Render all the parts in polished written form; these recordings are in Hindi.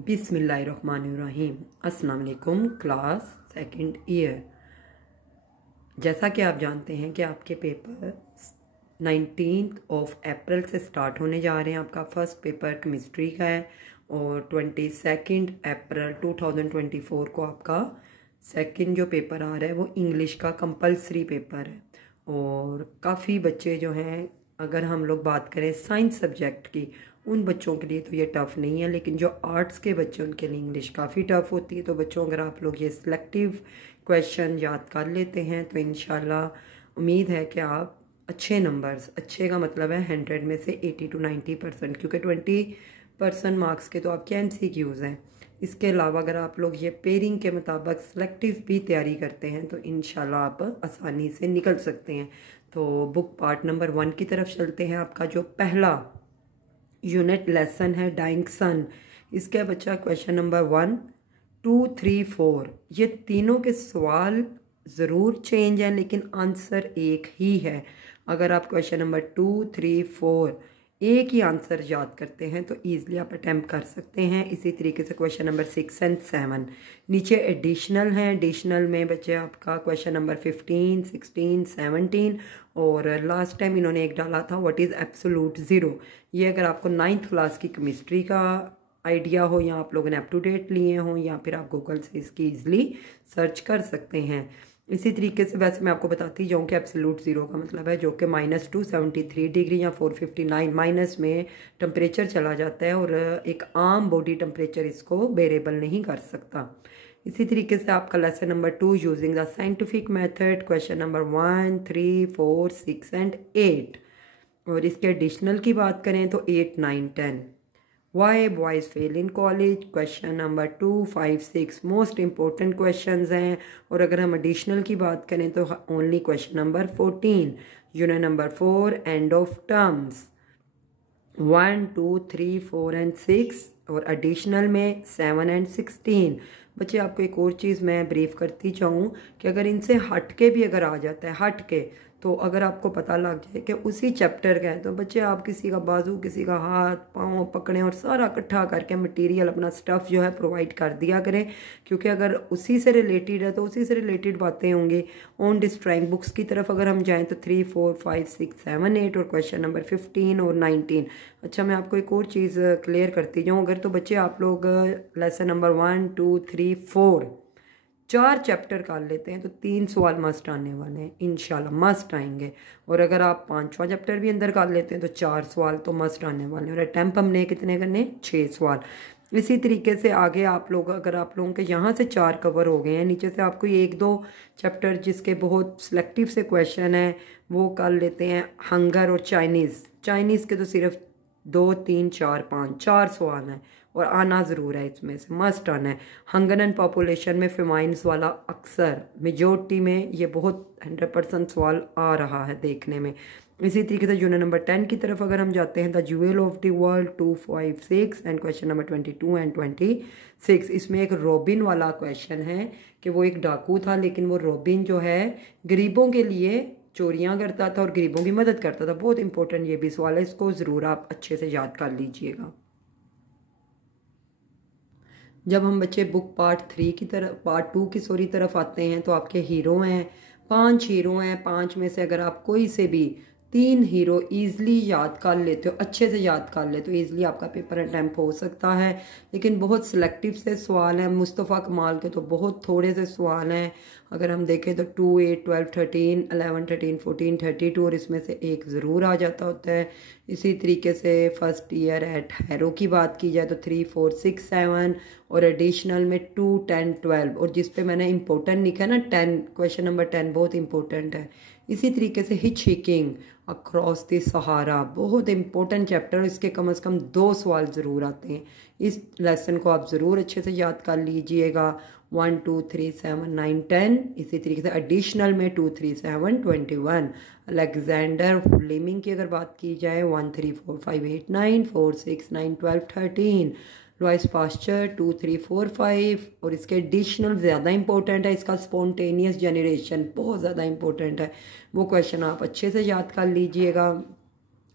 बिस्मिल्लाहिर्रहमानिर्रहीम। अस्सलाम वालेकुम क्लास सेकंड ईयर। जैसा कि आप जानते हैं कि आपके पेपर 19 अप्रैल से स्टार्ट होने जा रहे हैं। आपका फर्स्ट पेपर केमिस्ट्री का है और 22 अप्रैल 2024 को आपका सेकंड जो पेपर आ रहा है वो इंग्लिश का कंपलसरी पेपर है। और काफ़ी बच्चे जो हैं, अगर हम लोग बात करें साइंस सब्जेक्ट की, उन बच्चों के लिए तो ये टफ़ नहीं है, लेकिन जो आर्ट्स के बच्चे उनके लिए इंग्लिश काफ़ी टफ़ होती है। तो बच्चों, अगर आप लोग ये सिलेक्टिव क्वेश्चन याद कर लेते हैं तो इंशाल्लाह उम्मीद है कि आप अच्छे नंबर्स, अच्छे का मतलब है 100 में से 80 to 90%, क्योंकि 20% मार्क्स के तो आपके MCQs हैं। इसके अलावा अगर आप लोग ये पेयरिंग के मुताबिक सिलेक्टिव भी तैयारी करते हैं तो इंशाल्लाह आप आसानी से निकल सकते हैं। तो बुक पार्ट नंबर 1 की तरफ चलते हैं। आपका जो पहला यूनिट लेसन है डाइंग सन, इसका बच्चा क्वेश्चन नंबर 1, 2, 3, 4, ये तीनों के सवाल ज़रूर चेंज हैं लेकिन आंसर एक ही है। अगर आप क्वेश्चन नंबर 2, 3, 4 एक ही आंसर याद करते हैं तो ईज़िली आप अटैम्प्ट कर सकते हैं। इसी तरीके से क्वेश्चन नंबर 6 और 7 नीचे एडिशनल हैं। एडिशनल में बच्चे आपका क्वेश्चन नंबर 15, 16, 17 और लास्ट टाइम इन्होंने एक डाला था व्हाट इज़ एब्सोल्यूट ज़ीरो। ये अगर आपको 9th क्लास की केमिस्ट्री का आइडिया हो या आप लोगों ने अप टू डेट लिए हों या फिर आप गूगल से इसकी ईज़िली सर्च कर सकते हैं। इसी तरीके से वैसे मैं आपको बताती जाऊँ कि एब्सोल्यूट ज़ीरो का मतलब है जो कि -273 डिग्री या 459 माइनस में टेम्परेचर चला जाता है और एक आम बॉडी टेम्परेचर इसको बेरेबल नहीं कर सकता। इसी तरीके से आपका lesson number 2 using the scientific method, question number 1, 3, 4, 6 and 8। और इसके एडिशनल की बात करें तो 8, 9, 10। Why boys fail in college, question number 2, 5, 6 most important questions हैं। और अगर हम एडिशनल की बात करें तो only question number 14, unit number 4 and of terms 1, 2, 3, 4 and 6 और एडिशनल में 7 एंड 16। बच्चे, आपको एक और चीज़ मैं ब्रीफ करती चाहूँ कि अगर इनसे हट के भी अगर आ जाता है, हट के, तो अगर आपको पता लग जाए कि उसी चैप्टर का है तो बच्चे आप किसी का बाजू, किसी का हाथ पाँव पकड़ें और सारा इकट्ठा करके मटेरियल, अपना स्टफ़ जो है प्रोवाइड कर दिया करें, क्योंकि अगर उसी से रिलेटेड है तो उसी से रिलेटेड बातें होंगी। ऑन डिस्ट्राइंग बुक्स की तरफ अगर हम जाएँ तो 3, 4, 5, 6, 7, 8 और क्वेश्चन नंबर 15 और 19। अच्छा, मैं आपको एक और चीज़ क्लियर करती जाऊँ। अगर तो बच्चे आप लोग लेसन नंबर 1, 2, 3, 4 4 चैप्टर कर लेते हैं तो 3 सवाल मस्ट आने वाले हैं, इंशाल्लाह मस्ट आएंगे। और अगर आप 5वां चैप्टर भी अंदर कर लेते हैं तो 4 सवाल तो मस्ट आने वाले हैं। और अटैम्प्ट हमने कितने करने, 6 सवाल। इसी तरीके से आगे आप लोग, अगर आप लोगों के यहाँ से 4 कवर हो गए हैं, नीचे से आपको 1-2 चैप्टर जिसके बहुत सिलेक्टिव से क्वेश्चन हैं वो कर लेते हैं। हंगर और चाइनीज़ के तो सिर्फ 2, 3, 4, 5 4 सवाल हैं और आना ज़रूर है, इसमें से मस्ट आना है। हंगर एंड पॉपुलेशन में फेमाइन्स वाला अक्सर मेजोरिटी में ये बहुत 100% सवाल आ रहा है देखने में। इसी तरीके से यूनिट नंबर 10 की तरफ अगर हम जाते हैं, the jewel of the world 2, 5, 6 and question number 22 and 26। इसमें एक रॉबिन वाला क्वेश्चन है कि वो एक डाकू था, लेकिन वो रॉबिन जो है गरीबों के लिए चोरियां करता था और गरीबों की मदद करता था। बहुत इंपॉर्टेंट ये भी सवाल है, इसको ज़रूर आप अच्छे से याद कर लीजिएगा। जब हम बच्चे बुक पार्ट 3 की तरफ, पार्ट 2 की तरफ आते हैं तो आपके हीरो हैं, 5 हीरो हैं। 5 में से अगर आप कोई से भी 3 हीरो ईज़िली याद कर लेते हो, अच्छे से याद कर लेते हो, ईज़िली आपका पेपर अटैम्प्ट हो सकता है। लेकिन बहुत सिलेक्टिव से सवाल हैं। मुस्तफ़ा कमाल के तो बहुत थोड़े से सवाल हैं। अगर हम देखें तो 2, 8, 12, 13, 11, 13, 14, 32 और इसमें से एक ज़रूर आ जाता होता है। इसी तरीके से फर्स्ट ईयर एट हैरो की बात की जाए तो 3, 4, 6, 7 और एडिशनल में 2, 10, 12 और जिस पे मैंने इंपॉर्टेंट लिखा है ना 10, क्वेश्चन नंबर 10 बहुत इंपॉर्टेंट है। इसी तरीके से हिच हिकिंग अक्रॉस द सहारा बहुत इंपॉर्टेंट चैप्टर, इसके कम से कम 2 सवाल ज़रूर आते हैं। इस लेसन को आप ज़रूर अच्छे से याद कर लीजिएगा। 1, 2, 3, 7, 9, 10। इसी तरीके से एडिशनल में 2, 3, 7, 21। अलेक्जेंडर फ्लेमिंग की अगर बात की जाए 1, 3, 4, 5, 8, 9, 4, 6, 9, 12, 13। लुइस पास्चर 2, 3, 4, 5 और इसके एडिशनल ज़्यादा इंपॉर्टेंट है, इसका स्पॉन्टेनियस जनरेशन बहुत ज़्यादा इंपॉर्टेंट है। वो क्वेश्चन आप अच्छे से याद कर लीजिएगा।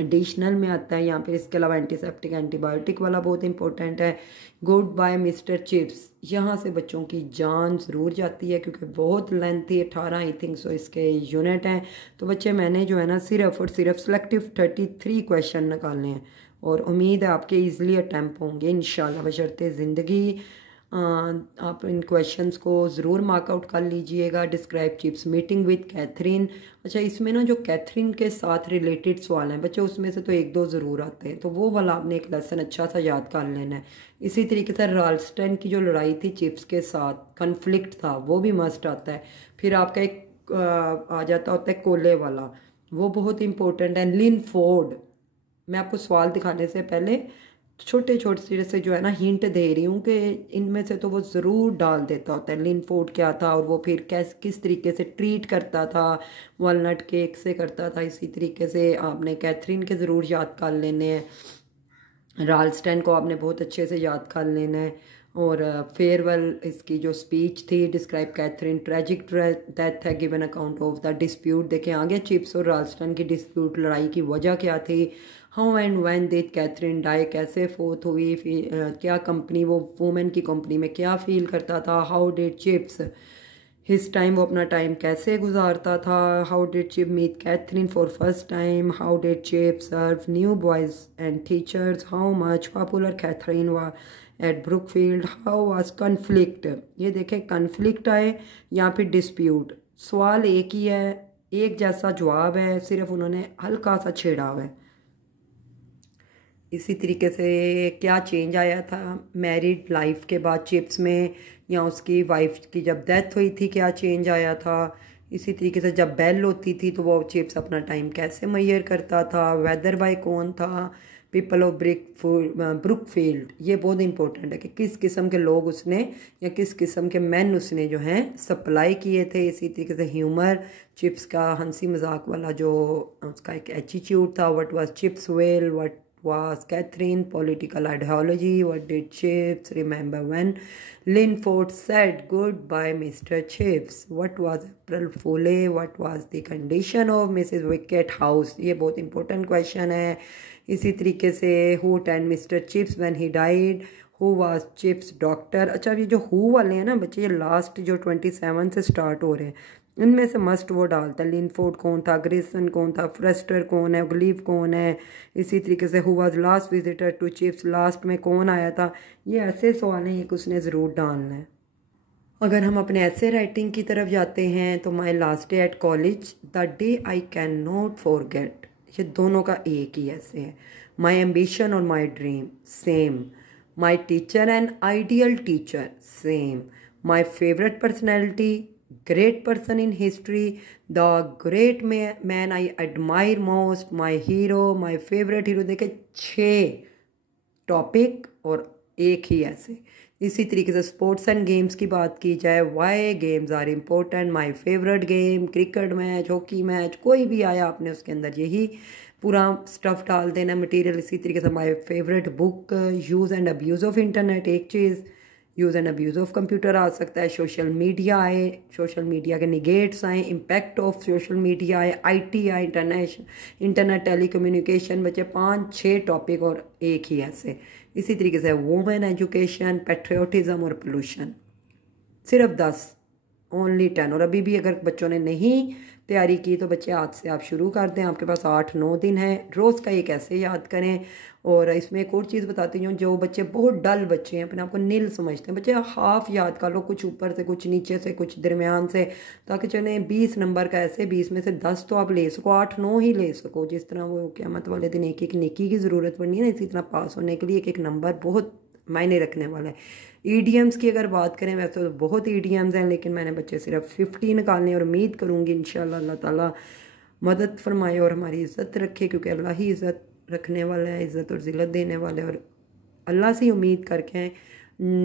एडिशनल में आता है यहाँ पे। इसके अलावा एंटीसेप्टिक एंटीबायोटिक वाला बहुत इंपॉर्टेंट है। गुड बाय मिस्टर चिप्स, यहाँ से बच्चों की जान ज़रूर जाती है क्योंकि बहुत लेंथी 18 आई थिंक सो इसके यूनिट हैं। तो बच्चे मैंने जो है ना सिर्फ और सिर्फ सिलेक्टिव 33 क्वेश्चन निकालने हैं और उम्मीद है आपके ईजिली अटैम्प्ट होंगे इंशाल्लाह बशर्ते ज़िंदगी। आप इन क्वेश्चंस को ज़रूर मार्कआउट कर लीजिएगा। Describe Chips meeting with Catherine. अच्छा, इसमें ना जो कैथरीन के साथ रिलेटेड सवाल हैं बच्चे, उसमें से तो एक दो ज़रूर आते हैं, तो वो वाला आपने एक लेसन अच्छा सा याद कर लेना है। इसी तरीके से राल्स्टन की जो लड़ाई थी चिप्स के साथ, कन्फ्लिक्ट था, वो भी मस्ट आता है। फिर आपका एक आ जाता होता है कोले वाला, वो बहुत इंपॉर्टेंट है। लिनफोर्ड, मैं आपको सवाल दिखाने से पहले छोटे छोटे से जो है ना हिंट दे रही हूँ कि इनमें से तो वो ज़रूर डाल देता होता है। लिनफोर्ड क्या था और वो फिर किस तरीके से ट्रीट करता था, वॉलनट केक से करता था। इसी तरीके से आपने कैथरीन के ज़रूर याद कर लेने हैं। राल्स्टन को आपने बहुत अच्छे से याद कर लेना है। और फेयरवेल इसकी जो स्पीच थी, डिस्क्राइब कैथरीन ट्रेजिक डेथ है, given account of the dispute. देखें आगे चिप्स और राल्स्टन की डिस्प्यूट, लड़ाई की वजह क्या थी। How and when did Catherine die, कैसे फोर्थ हुई, क्या कंपनी, वो वुमेन की कंपनी में क्या फील करता था। How did Chips his time, वो अपना टाइम कैसे गुजारता था। How did Chip meet Katherine for first time. How did Chip serve new boys and teachers. How much popular Katherine was at Brookfield. How was conflict, ये देखें कन्फ्लिक्ट आए यहाँ पे डिस्प्यूट। सवाल एक ही है, एक जैसा जवाब है, सिर्फ उन्होंने हल्का सा छेड़ा हुआ है। इसी तरीके से क्या चेंज आया था मैरिड लाइफ के बाद चिप्स में, या उसकी वाइफ की जब डेथ हुई थी क्या चेंज आया था। इसी तरीके से जब बेल होती थी तो वो चिप्स अपना टाइम कैसे मैयर करता था। वेदर बाय कौन था, पीपल ऑफ ब्रुकफील्ड, ये बहुत इंपॉर्टेंट है कि किस किस्म के लोग उसने या किस किस्म के मैन उसने जो हैं सप्लाई किए थे। इसी तरीके से ह्यूमर, चिप्स का हंसी मजाक वाला जो उसका एक एटीट्यूड था। What was chips well, what was Catherine political ideology, what did Chips remember when Linford said goodbye Mr. Chips, what was April Fool, what was the condition of Mrs. Wicket House, ये बहुत important question है। इसी तरीके से who attended Mr. Chips when he died, who was Chips doctor। अच्छा, ये जो who वाले हैं ना बच्चे, ये लास्ट जो 27 से स्टार्ट हो रहे हैं, इनमें से मस्ट वो डालता है। लिनफोर्ड कौन था, ग्रेसन कौन था, फ्रेस्टर कौन है, ग्लीव कौन है। इसी तरीके से who was last visitor to Chips, last में कौन आया था। ये ऐसे सवाल हैं, एक उसने ज़रूर डालना है। अगर हम अपने ऐसे राइटिंग की तरफ जाते हैं तो my last day at college, the day I can not forget, ये दोनों का एक ही ऐसे है। माई एम्बिशन और my dream same. My teacher and ideal teacher same. My favourite personality, great person in history, the great man I admire most, my hero, my favorite hero। देखे 6 टॉपिक और एक ही ऐसे। इसी तरीके से स्पोर्ट्स एंड गेम्स की बात की जाए, why games are important, my favourite game, cricket match, hockey match, कोई भी आया आपने उसके अंदर यही पूरा स्टफ डाल देना मटेरियल। इसी तरीके से my favourite book, use and abuse of internet एक चीज़, use and abuse of computer आ सकता है। सोशल मीडिया आए, सोशल मीडिया के निगेट्स आए, इम्पैक्ट ऑफ सोशल मीडिया आए, आईटी आए, इंटरनेट टेलीकम्युनिकेशन, बचे 5-6 टॉपिक और एक ही ऐसे। इसी तरीके से वुमेन एजुकेशन, पेट्रियोटिज्म और पोल्यूशन, सिर्फ 10, ओनली 10। और अभी भी अगर बच्चों ने नहीं तैयारी की तो बच्चे आज से आप शुरू कर दें, आपके पास 8-9 दिन है। रोज़ का ये कैसे याद करें। और इसमें एक और चीज़ बताती हूँ, जो बच्चे बहुत डल बच्चे हैं, अपने आप को नील समझते हैं, बच्चे हाफ याद कर लो, कुछ ऊपर से, कुछ नीचे से, कुछ दरमियान से, ताकि चले 20 नंबर का ऐसे 20 में से 10 तो आप ले सको, 8-9 ही ले सको। जिस तरह वो क़यामत वाले दिन एक एक नेकी की ज़रूरत पड़नी है ना, इसी तरह पास होने के लिए एक एक नंबर बहुत मायने रखने वाला है। ईडीएम्स की अगर बात करें, वैसे तो बहुत ईडीएम्स हैं, लेकिन मैंने बच्चे सिर्फ 50 निकालने, और उम्मीद करूँगी इंशाल्लाह अल्लाह ताला मदद फरमाए और हमारी इज़्ज़त रखे, क्योंकि अल्लाह ही इज़्ज़त रखने वाला है, इज़्ज़त और ज़िल्लत देने वाले। और अल्लाह से उम्मीद करके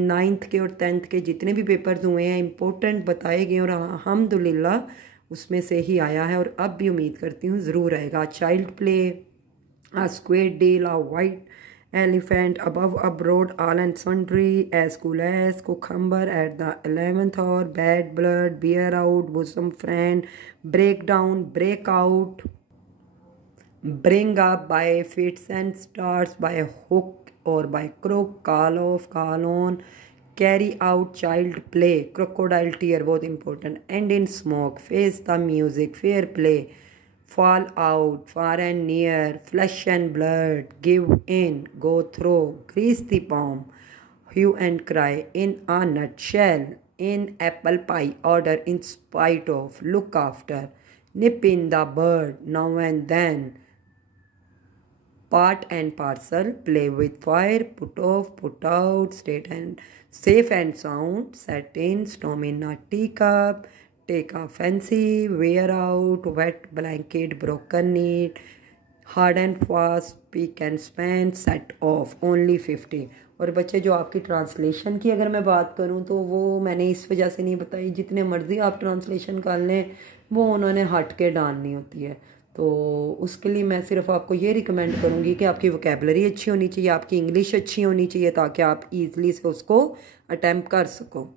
9th के और 10th के जितने भी पेपर्स हुए हैं इम्पोर्टेंट बताए गए, और अल्हम्दुलिल्लाह उसमें से ही आया है, और अब भी उम्मीद करती हूँ ज़रूर आएगा। Child play, a square deal, a white elephant above abroad, all and sundry, as cool as cucumber at the 11th hour, bad blood, beer out, bosom friend, breakdown, break out, bring up by fits and starts, by hook or by crook, call off, call on, carry out, child play, crocodile tear, बहुत important, end in smoke, face the music, fair play, fall out, far and near, flesh and blood, give in, go through, grease the palm, hue and cry, in a nutshell, in apple pie, order, in spite of, look after, nip in the bud, now and then, part and parcel, play with fire, put off, put out, state and safe and sound, set in, storm in a teacup, take a fancy, wear out, wet blanket, broken knit, hard and fast, pick and span, set off, only 50। और बच्चे जो आपकी ट्रांसलेशन की अगर मैं बात करूं तो वो मैंने इस वजह से नहीं बताई, जितने मर्जी आप ट्रांसलेशन कर लें वो उन्होंने हट के डालनी होती है। तो उसके लिए मैं सिर्फ आपको ये रिकमेंड करूँगी कि आपकी वोकेबलरी अच्छी होनी चाहिए, आपकी इंग्लिश अच्छी होनी चाहिए, ताकि आप ईज़िली से उसको अटैम्प्ट कर सको।